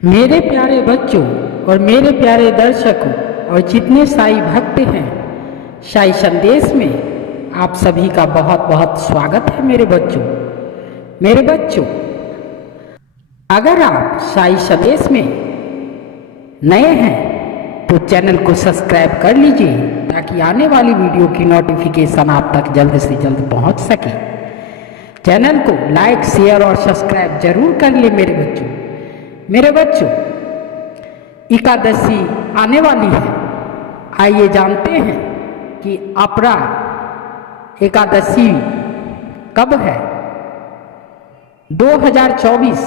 मेरे प्यारे बच्चों और मेरे प्यारे दर्शकों और जितने साईं भक्त हैं, साईं संदेश में आप सभी का बहुत बहुत स्वागत है। मेरे बच्चों, अगर आप साईं संदेश में नए हैं तो चैनल को सब्सक्राइब कर लीजिए ताकि आने वाली वीडियो की नोटिफिकेशन आप तक जल्द से जल्द पहुंच सके। चैनल को लाइक, शेयर और सब्सक्राइब जरूर कर ले मेरे बच्चों, एकादशी आने वाली है। आइए जानते हैं कि अपरा एकादशी कब है। 2024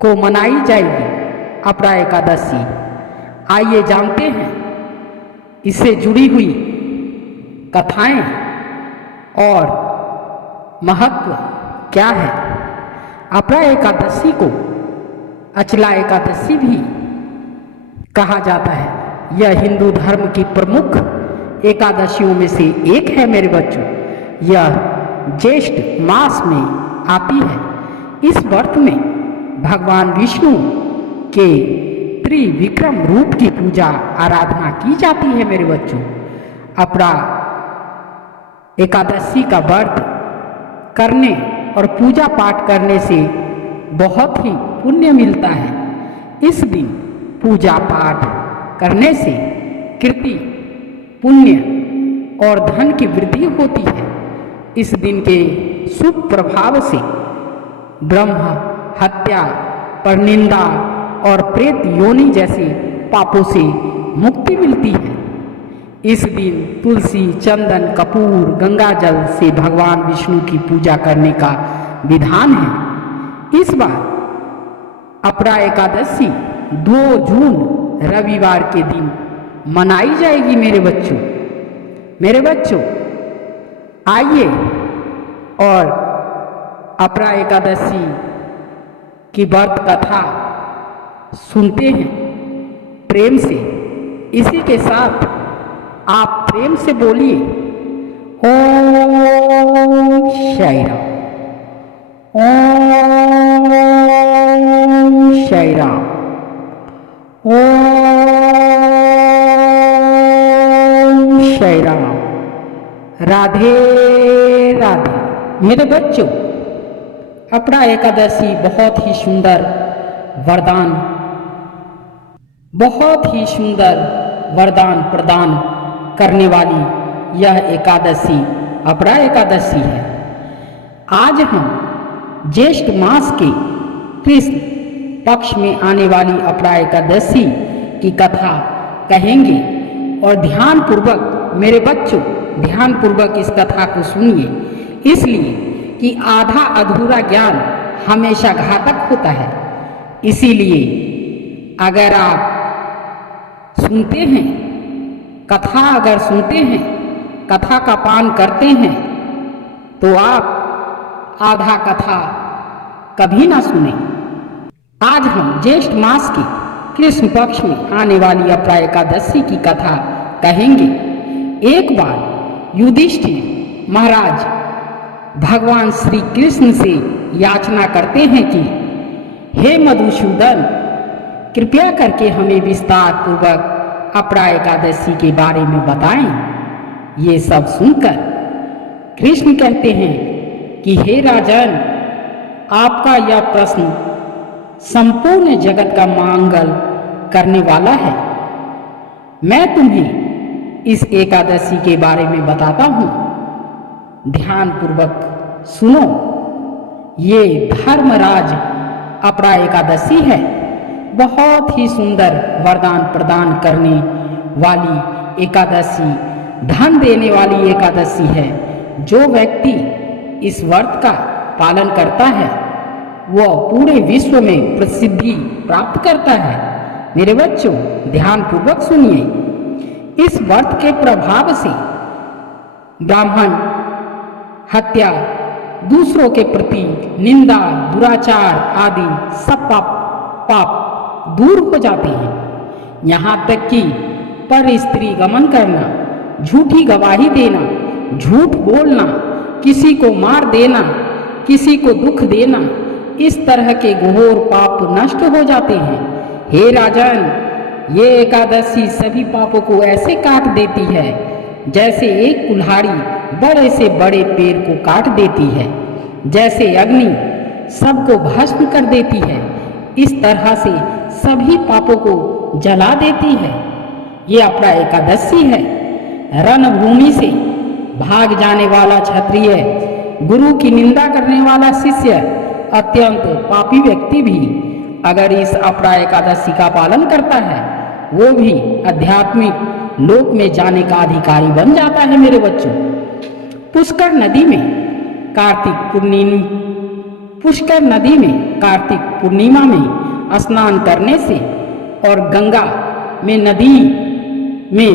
को मनाई जाएगी अपरा एकादशी। आइए जानते हैं इससे जुड़ी हुई कथाएं और महत्व क्या है। अपरा एकादशी को अचला एकादशी भी कहा जाता है। यह हिंदू धर्म की प्रमुख एकादशियों में से एक है मेरे बच्चों। यह ज्येष्ठ मास में आती है। इस व्रत में भगवान विष्णु के त्रिविक्रम रूप की पूजा आराधना की जाती है मेरे बच्चों। अपरा एकादशी का व्रत करने और पूजा पाठ करने से बहुत ही पुण्य मिलता है। इस दिन पूजा पाठ करने से कीर्ति, पुण्य और धन की वृद्धि होती है। इस दिन के शुभ प्रभाव से ब्रह्म हत्या, परनिंदा और प्रेत योनि जैसे पापों से मुक्ति मिलती है। इस दिन तुलसी, चंदन, कपूर, गंगा जल से भगवान विष्णु की पूजा करने का विधान है। इस बार अपरा एकादशी 2 जून रविवार के दिन मनाई जाएगी मेरे बच्चों, आइए और अपरा एकादशी की व्रत कथा सुनते हैं प्रेम से। इसी के साथ आप प्रेम से बोलिए ओम साईं राम, ओम साईं राम, ओम साईं राम। राधे राधे। मेरे बच्चों, अपरा एकादशी बहुत ही सुंदर वरदान प्रदान करने वाली यह एकादशी अपरा एकादशी है। आज हम ज्येष्ठ मास के कृष्ण पक्ष में आने वाली अपरा एकादशी की कथा कहेंगे और ध्यान पूर्वक मेरे बच्चों, ध्यान पूर्वक इस कथा को सुनिए, इसलिए कि आधा अधूरा ज्ञान हमेशा घातक होता है। इसीलिए अगर आप सुनते हैं, अगर सुनते हैं, कथा का पान करते हैं, तो आप आधा कथा कभी ना सुने। आज हम ज्येष्ठ मास के कृष्ण पक्ष में आने वाली अपरा एकादशी की कथा कहेंगे। एक बार युधिष्ठिर महाराज भगवान श्री कृष्ण से याचना करते हैं कि हे मधुसूदन, कृपया करके हमें विस्तार पूर्वक अपरा एकादशी के बारे में बताएं। ये सब सुनकर कृष्ण कहते हैं कि हे राजन, आपका यह प्रश्न संपूर्ण जगत का मंगल करने वाला है। मैं तुम्हें इस एकादशी के बारे में बताता हूँ, ध्यान पूर्वक सुनो। ये धर्मराज अपरा एकादशी है। बहुत ही सुंदर वरदान प्रदान करने वाली एकादशी, धन देने वाली एकादशी है। जो व्यक्ति इस व्रत का पालन करता है वह पूरे विश्व में प्रसिद्धि प्राप्त करता है। मेरे बच्चों, ध्यान पूर्वक सुनिए। इस व्रत के प्रभाव से ब्राह्मण हत्या, दूसरों के प्रति निंदा, दुराचार आदि सब पाप दूर हो जाते हैं। यहाँ तक कि पर स्त्री गमन करना, झूठी गवाही देना, झूठ बोलना, किसी को मार देना, किसी को दुख देना, इस तरह के घोर पाप नष्ट हो जाते हैं। हे राजन, ये एकादशी सभी पापों को ऐसे काट देती है जैसे एक कुल्हाड़ी बड़े से बड़े पेड़ को काट देती है, जैसे अग्नि सबको भस्म कर देती है, इस तरह से सभी पापों को जला देती है। ये अपरा एकादशी है। रणभूमि से भाग जाने वाला क्षत्रिय, गुरु की निंदा करने वाला शिष्य, अत्यंत पापी व्यक्ति भी अगर इस अपरा एकादशी का पालन करता है, वो भी आध्यात्मिक लोक में जाने का अधिकारी बन जाता है। मेरे बच्चों, पुष्कर नदी में कार्तिक पूर्णिमा में स्नान करने से और गंगा में नदी में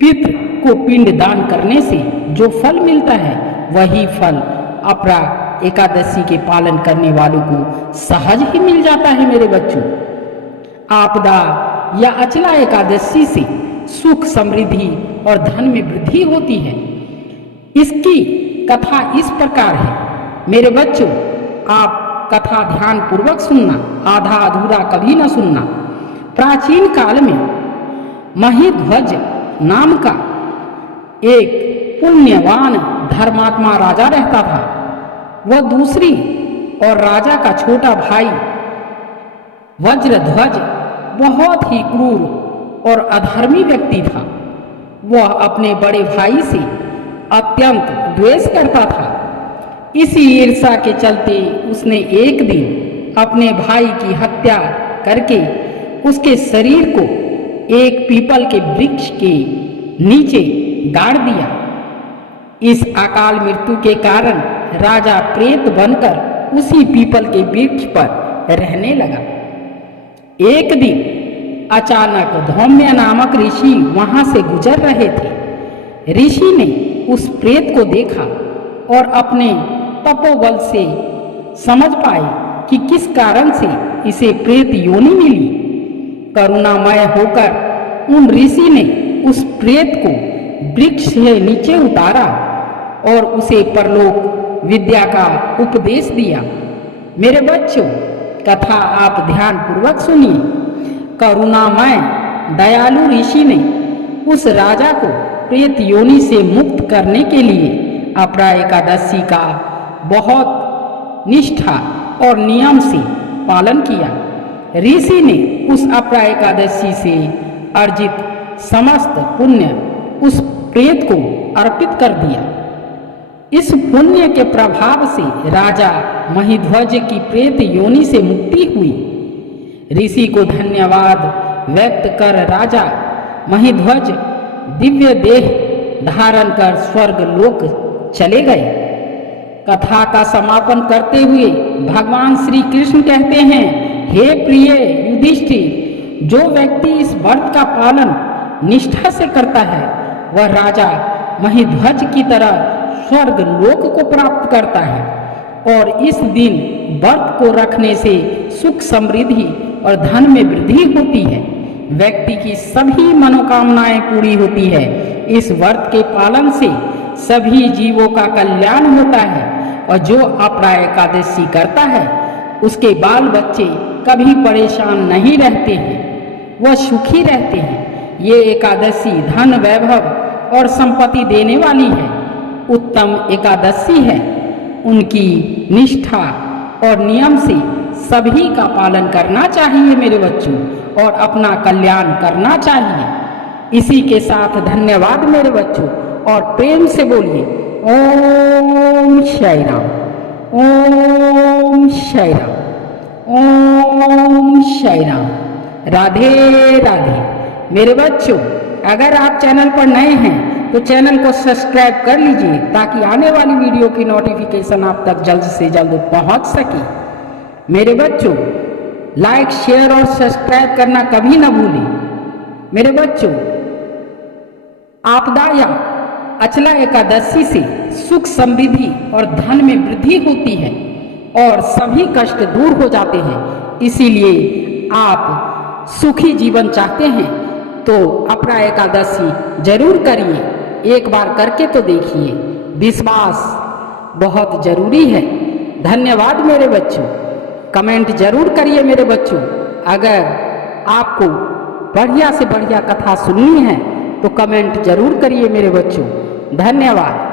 पितृ को पिंड दान करने से जो फल मिलता है, वही फल अपरा एकादशी के पालन करने वालों को सहज ही मिल जाता है। मेरे बच्चों, आपदा या अचला एकादशी से सुख, समृद्धि और धन में वृद्धि होती है। इसकी कथा इस प्रकार है। मेरे बच्चों, आप कथा ध्यान पूर्वक सुनना, आधा अधूरा कभी न सुनना। प्राचीन काल में महिध्वज नाम का एक पुण्यवान धर्मात्मा राजा रहता था। वह दूसरी और राजा का छोटा भाई वज्रध्वज बहुत ही क्रूर और अधर्मी व्यक्ति था। वह अपने बड़े भाई से अत्यंत द्वेष करता था। इसी ईर्ष्या के चलते उसने एक दिन अपने भाई की हत्या करके उसके शरीर को एक पीपल के वृक्ष के नीचे गाड़ दिया। इस अकाल मृत्यु के कारण राजा प्रेत बनकर उसी पीपल के वृक्ष पर रहने लगा। एक दिन अचानक धौम्य नामक ऋषि वहां से गुजर रहे थे। ऋषि ने उस प्रेत को देखा और अपने तपोबल से समझ पाए कि किस कारण से इसे प्रेत योनि मिली। करुणामय होकर उन ऋषि ने उस प्रेत को वृक्ष से नीचे उतारा और उसे परलोक विद्या का उपदेश दिया। मेरे बच्चों, कथा आप ध्यान पूर्वक सुनिए। करुणामय दयालु ऋषि ने उस राजा को प्रेत योनि से मुक्त करने के लिए अपरा एकादशी का बहुत निष्ठा और नियम से पालन किया। ऋषि ने उस अपरा एकादशी से अर्जित समस्त पुण्य उस प्रेत को अर्पित कर दिया। इस पुण्य के प्रभाव से राजा महिध्वज की प्रेत योनि से मुक्ति हुई। ऋषि को धन्यवाद व्यक्त कर राजा महिध्वज दिव्य देह धारण कर स्वर्ग लोक चले गए। कथा का समापन करते हुए भगवान श्री कृष्ण कहते हैं, हे प्रिय युधिष्ठिर, जो व्यक्ति इस व्रत का पालन निष्ठा से करता है, वह राजा महिध्वज की तरह स्वर्ग लोक को प्राप्त करता है। और इस दिन व्रत को रखने से सुख, समृद्धि और धन में वृद्धि होती है। व्यक्ति की सभी मनोकामनाएं पूरी होती है। इस व्रत के पालन से सभी जीवों का कल्याण होता है और जो अपरा एकादशी करता है उसके बाल बच्चे कभी परेशान नहीं रहते हैं, वह सुखी रहते हैं। ये एकादशी धन, वैभव और संपत्ति देने वाली है। उत्तम एकादशी है। उनकी निष्ठा और नियम से सभी का पालन करना चाहिए मेरे बच्चों, और अपना कल्याण करना चाहिए। इसी के साथ धन्यवाद मेरे बच्चों, और प्रेम से बोलिए ओम साई राम, ओम साई राम, ओम साई राम। राधे राधे। मेरे बच्चों, अगर आप चैनल पर नए हैं तो चैनल को सब्सक्राइब कर लीजिए ताकि आने वाली वीडियो की नोटिफिकेशन आप तक जल्द से जल्द पहुंच सके। मेरे बच्चों, लाइक, शेयर और सब्सक्राइब करना कभी ना भूलें। मेरे बच्चों, आपदा या अचला एकादशी से सुख, समृद्धि और धन में वृद्धि होती है और सभी कष्ट दूर हो जाते हैं। इसीलिए आप सुखी जीवन चाहते हैं तो अपरा एकादशी जरूर करिए। एक बार करके तो देखिए। विश्वास बहुत जरूरी है। धन्यवाद मेरे बच्चों। कमेंट जरूर करिए मेरे बच्चों। अगर आपको बढ़िया से बढ़िया कथा सुननी है तो कमेंट जरूर करिए मेरे बच्चों। धन्यवाद।